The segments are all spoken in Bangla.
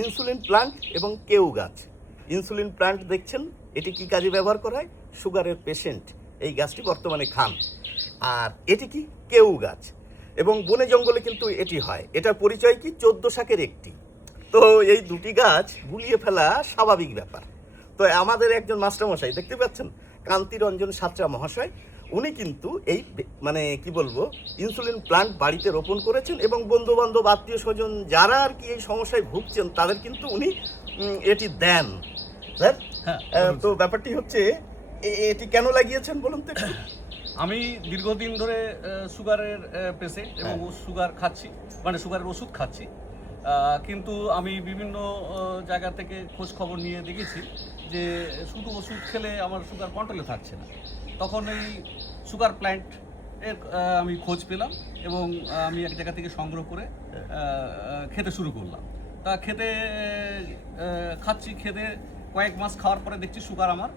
ইনসুলিন প্লান্ট এবং কেউ গাছ। ইনসুলিন প্লান্ট দেখছেন, এটি কি কাজে ব্যবহার করা হয়? সুগারের পেশেন্ট এই গাছটি বর্তমানে খান। আর এটি কি? কেউ গাছ। এবং বনে জঙ্গলে কিন্তু এটি হয়। এটার পরিচয় কি? 14 শাকের একটি। তো এই দুটি গাছ গুলিয়ে ফেলা স্বাভাবিক ব্যাপার। তো আমাদের একজন মাস্টারমশাই দেখতে পাচ্ছেন, কান্তিরঞ্জন সাঁতরা মহাশয়, উনি কিন্তু এই মানে কি বলবো ইনসুলিন প্লান্ট বাড়িতে রোপণ করেছেন এবং বন্ধু বান্ধব আত্মীয় স্বজন যারা আর কি এই সমস্যায় ভুগছেন তাদের কিন্তু উনি এটি দেন। স্যার, তো ব্যাপারটি হচ্ছে এটি কেন লাগিয়েছেন বলুন তো একটু? আমি দীর্ঘদিন ধরে সুগারের পেশেন্ট এবং সুগার খাচ্ছি, মানে সুগারের ওষুধ খাচ্ছি। কিন্তু আমি বিভিন্ন জায়গা থেকে খোঁজ খবর নিয়ে দেখেছি যে শুধু ওষুধ খেলে আমার সুগার কন্ট্রোলে থাকছে না। তখন এই সুগার প্ল্যান্ট এর আমি খোঁজ পেলাম এবং আমি এক জায়গা থেকে সংগ্রহ করে খেতে শুরু করলাম। তা খাচ্ছি, খেতে কয়েক মাস খাওয়ার পরে দেখছি সুগার আমার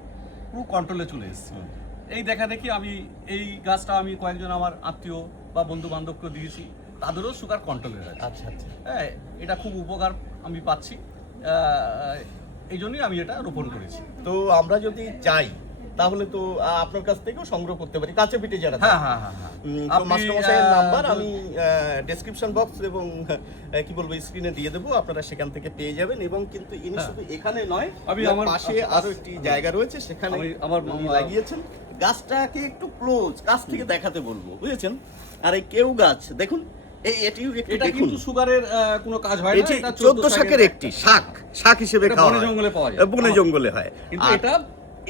পুরো কন্ট্রোলে চলে এসেছে। এই দেখা দেখি আমি এই গাছটা আমি কয়েকজন আমার আত্মীয় বা বন্ধু বান্ধবকে দিয়েছি, তাদেরও সুগার কন্ট্রোলে আছে। আচ্ছা আচ্ছা, হ্যাঁ, এটা খুব উপকার আমি পাচ্ছি, এই জন্যই আমি এটা রোপণ করেছি। তো আমরা যদি চাই তাহলে তো আপনার কাছ থেকেও সংগ্রহ করতে পারি, কাছে পিঠে যারা। হ্যাঁ হ্যাঁ হ্যাঁ হ্যাঁ, তো মাস্টারমশাইয়ের নাম্বার আমি ডেসক্রিপশন বক্স এবং কি বলবো স্ক্রিনে দিয়ে দেবো, আপনারা সেখান থেকে পেয়ে যাবেন। এবং কিন্তু ইনি শুধু এখানে নয়, আমি আমার পাশে আরো একটি জায়গা রয়েছে, সেখানে আমার লাগিয়েছেন। গাছটাকে একটু ক্লোজ কাছ থেকে দেখাতে বলবো, বুঝেছেন? আর এই কেউ গাছ দেখুন, এটিও একটু এটা দেখুন। কিন্তু সুগারের কোনো কাজ হয় না। এটি 14 শাকের একটি শাক হিসেবে খাওয়া হয়, বনে জঙ্গলে পাওয়া যায়, বনে জঙ্গলে হয়। কিন্তু এটা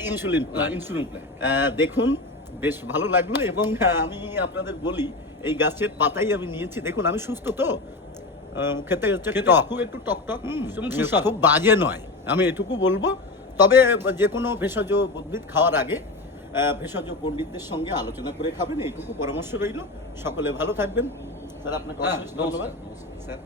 ইনসুলিন প্লান্ট। দেখুন, বেশ ভালো লাগলো। এবং আমি আপনাদের বলি, এই গাছের পাতাই আমি নিয়েছি। দেখুন, আমি সুস্থ তো, খেতে হচ্ছে টক, খুব একটু টক টক, খুব বাজে নয়, আমি এটুকু বলবো। তবে যে কোনো ভেষজ উদ্ভিদ খাওয়ার আগে ভেষজ পণ্ডিতদের সঙ্গে আলোচনা করে খাবেন, এইটুকু পরামর্শ রইল। সকলে ভালো থাকবেন। স্যার, আপনাকে অশেষ ধন্যবাদ। স্যার।